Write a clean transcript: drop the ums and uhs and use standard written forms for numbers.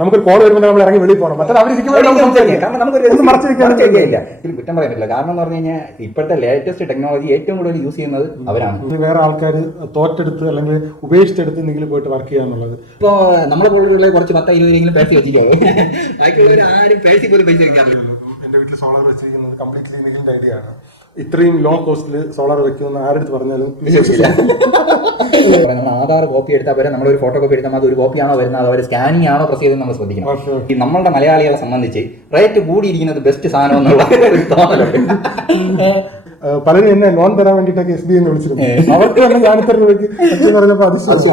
നമുക്കൊരു കോൾ വരുമ്പോൾ നമ്മൾ ഇറങ്ങി വെളിയിൽ പോകണം. മറ്റേ കാരണം നമുക്കൊരു മറച്ചിരിക്കില്ല. ഇത് കുറ്റം പറയാൻ പറ്റില്ല. കാരണം എന്ന് പറഞ്ഞു കഴിഞ്ഞാൽ ഇപ്പോഴത്തെ ലേറ്റസ്റ്റ് ടെക്നോളജി ഏറ്റവും കൂടുതൽ യൂസ് ചെയ്യുന്നത് അവരാണ്. വേറെ ആൾക്കാർ തോറ്റെടുത്ത് അല്ലെങ്കിൽ ഉപേക്ഷിച്ചെടുത്ത് എന്തെങ്കിലും പോയിട്ട് വർക്ക് ചെയ്യാന്നുള്ളത്. ഇപ്പോൾ നമ്മളെ പോലുള്ള കുറച്ച് 10-20 പേഴ്സി വെച്ചിരിക്കാവോ, ബാക്കിയുള്ളവർ ആരും പേഴ്സി പോലും പൈസ വെക്കാറില്ല. എന്റെ വീട്ടിൽ സോളാർ വെച്ചിരിക്കുന്നത് കംപ്ലീറ്റ്ലി നിഖിലിന്റെ ഐഡിയ ആണ്. ഇത്രയും ലോ കോസ്റ്റിൽ സോളാർ വെക്കുമെന്ന് ആരെടുത്ത് പറഞ്ഞാലും നമ്മൾ ആധാർ കോപ്പി എടുത്താൽ വരെ നമ്മളൊരു ഫോട്ടോ കോപ്പി എടുത്താൽ അത് ഒരു കോപ്പിയാണോ വരുന്നത്, അവർ സ്കാനിങ് ആണോ പ്രസ് ചെയ്ത് നമ്മൾ ശ്രദ്ധിക്കണം. ഈ നമ്മളുടെ മലയാളികളെ സംബന്ധിച്ച് റേറ്റ് കൂടിയിരിക്കുന്നത് ബെസ്റ്റ് സാധനം എന്നുള്ള തോന്നലുണ്ട്. പലരും എന്നെ ലോൺ തരാൻ വേണ്ടിയിട്ടൊക്കെ SBI എന്ന് വിളിച്ചിരുന്നു. അവർക്ക് തന്നെ ഞാൻ ഇത്ര രൂപയ്ക്ക് പറഞ്ഞപ്പോൾ അതിശയം.